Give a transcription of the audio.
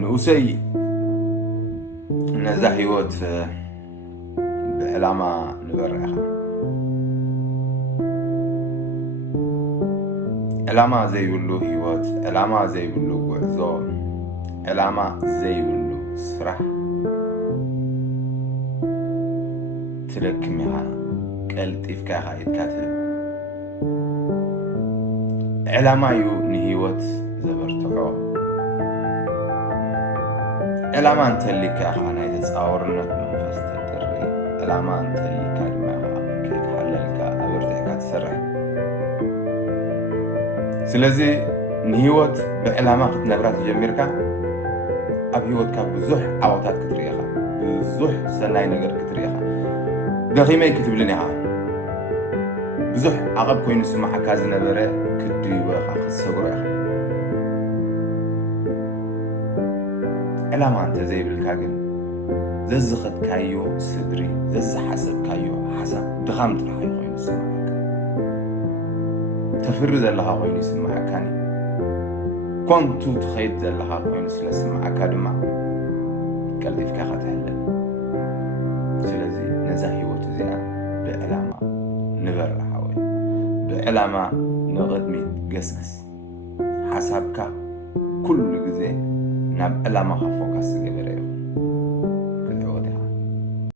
ንኡሰይ ነዛ ህይወት ብዕላማ ንበርዕ ኢኻ ዕላማ ዘይብሉ ህይወት ዕላማ ዘይብሉ ጉዕዞ ዕላማ ዘይብሉ ስራሕ ትደክም ኢኻ ቀልጢፍካ ኢኻ ኢትካ ትህብ ዕላማ እዩ ንህይወት ዘበርትዖ ዕላማ እንተሊካ ኢኻ ናይ ተፃወርነት መንፈስ ተጥሪ ዕላማ እንተሊካ ድማ ኢኻ ከይተሓለልካ ኣበርቲዕካ ትሰርሕ ስለዚ ንህይወት ብዕላማ ክትነብራ ተጀሚርካ ኣብ ህይወትካ ብዙሕ ዓወታት ክትርኢ ኢኻ ብዙሕ ሰናይ ነገር ክትርኢ ኢኻ ደኺመይ ክትብልን ኢኻ ብዙሕ ዓቐብ ኮይኑ ስማዓካ ዝነበረ ክድይቦ ኢኻ ክትሰጉሮ ኢኻ ዕላማ እንተዘይብልካ ግን ዘዝኸትካዮ ስድሪ ዘዝሓሰብካዮ ሓሳብ ድኻም ጥራሕ እዩ ኮይኑ ዝስማዓካ ተፍሪ ዘለኻ ኮይኑ ይስማዓካኒ ኮንቱ ትኸይድ ዘለኻ ኮይኑ ስለ ዝስማዓካ ድማ ቀልጢፍካ ኢኻ ትሕለል ስለዚ ነዛ ህይወት እዚኣ ብዕላማ ንበርሕ ወይ ብዕላማ ንቕድሚት ገስግስ ሓሳብካ ኩሉ ግዜ ናብ ዕላማኻ ፎከስ ዝገበረ እዩ